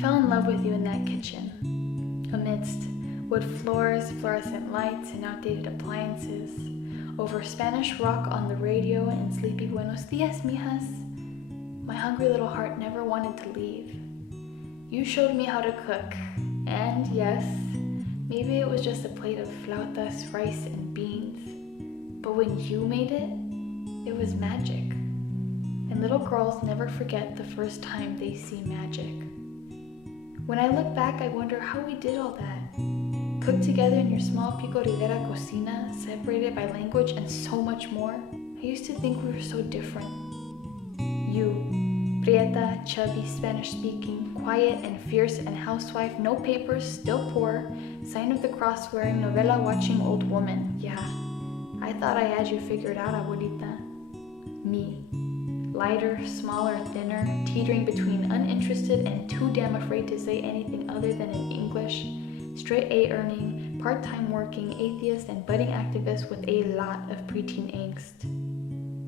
fell in love with you in that kitchen. Amidst wood floors, fluorescent lights, and outdated appliances, over Spanish rock on the radio and sleepy buenos dias, mijas, my hungry little heart never wanted to leave. You showed me how to cook, and yes, maybe it was just a plate of flautas, rice, and beans, but when you made it, it was magic. And little girls never forget the first time they see magic. When I look back, I wonder how we did all that. Cooked together in your small Pico Rivera cocina, separated by language and so much more. I used to think we were so different. You, prieta, chubby, Spanish-speaking, quiet and fierce and housewife, no papers, still poor, sign of the cross wearing, novela-watching old woman. Yeah, I thought I had you figured out, abuelita. Me. Lighter, smaller, thinner, teetering between uninterested and too damn afraid to say anything other than in English, straight A earning, part-time working, atheist and budding activist with a lot of preteen angst.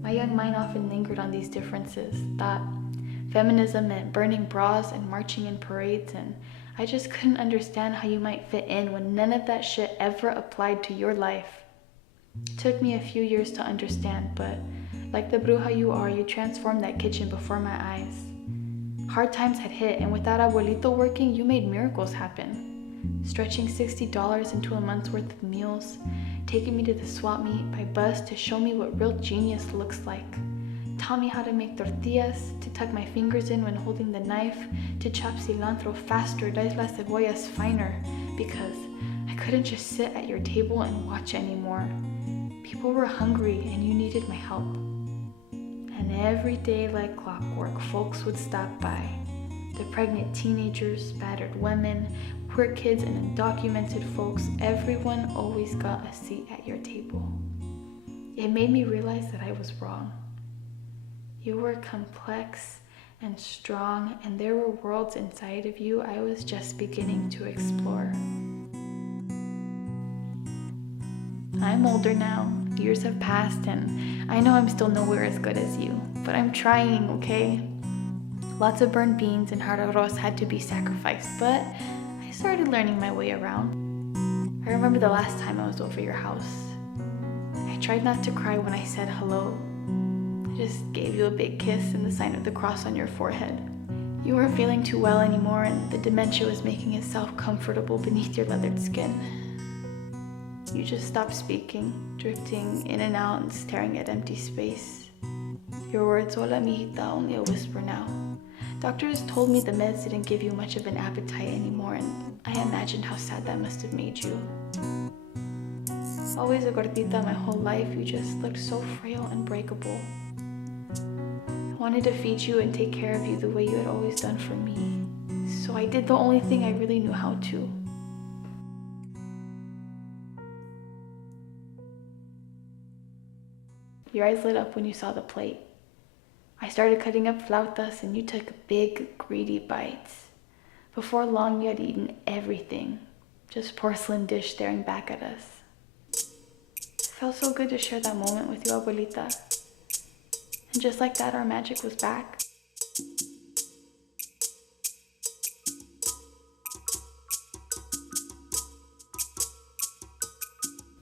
My young mind often lingered on these differences, thought feminism meant burning bras and marching in parades, and I just couldn't understand how you might fit in when none of that shit ever applied to your life. It took me a few years to understand, but like the bruja you are, you transformed that kitchen before my eyes. Hard times had hit, and without abuelito working, you made miracles happen. Stretching $60 into a month's worth of meals, taking me to the swap meet by bus to show me what real genius looks like. Taught me how to make tortillas, to tuck my fingers in when holding the knife, to chop cilantro faster, dice las cebollas finer, because I couldn't just sit at your table and watch anymore. People were hungry and you needed my help. And every day like clockwork, folks would stop by. The pregnant teenagers, battered women, poor kids, and undocumented folks, everyone always got a seat at your table. It made me realize that I was wrong. You were complex and strong, and there were worlds inside of you I was just beginning to explore. I'm older now, years have passed, and I know I'm still nowhere as good as you, but I'm trying, okay? Lots of burnt beans and hard arroz had to be sacrificed, but I started learning my way around. I remember the last time I was over your house. I tried not to cry when I said hello. I just gave you a big kiss and the sign of the cross on your forehead. You weren't feeling too well anymore, and the dementia was making itself comfortable beneath your leathered skin. You just stopped speaking, drifting in and out and staring at empty space. Your words, hola mijita, only a whisper now. Doctors told me the meds didn't give you much of an appetite anymore, and I imagined how sad that must have made you. Always a gordita my whole life, you just looked so frail and breakable. I wanted to feed you and take care of you the way you had always done for me, so I did the only thing I really knew how to. Your eyes lit up when you saw the plate. I started cutting up flautas and you took big, greedy bites. Before long, you had eaten everything, just porcelain dish staring back at us. It felt so good to share that moment with you, abuelita. And just like that, our magic was back.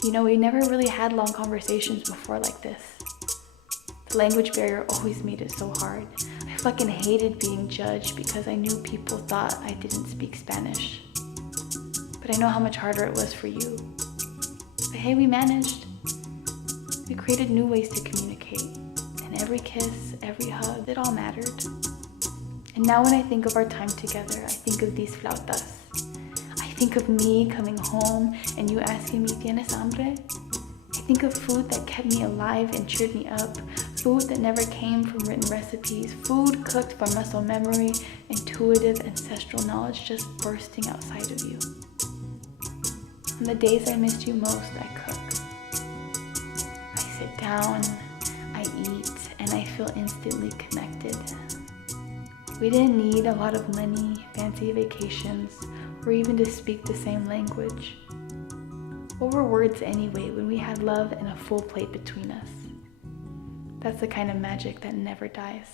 You know, we never really had long conversations before like this. The language barrier always made it so hard. I fucking hated being judged because I knew people thought I didn't speak Spanish. But I know how much harder it was for you. But hey, we managed. We created new ways to communicate. And every kiss, every hug, it all mattered. And now when I think of our time together, I think of these flautas. I think of me coming home and you asking me, ¿Tienes hambre? I think of food that kept me alive and cheered me up, food that never came from written recipes, food cooked from muscle memory, intuitive ancestral knowledge just bursting outside of you. On the days I missed you most, I cook. I sit down, I eat, and I feel instantly connected. We didn't need a lot of money, fancy vacations, or even to speak the same language. What were words anyway when we had love and a full plate between us? That's the kind of magic that never dies.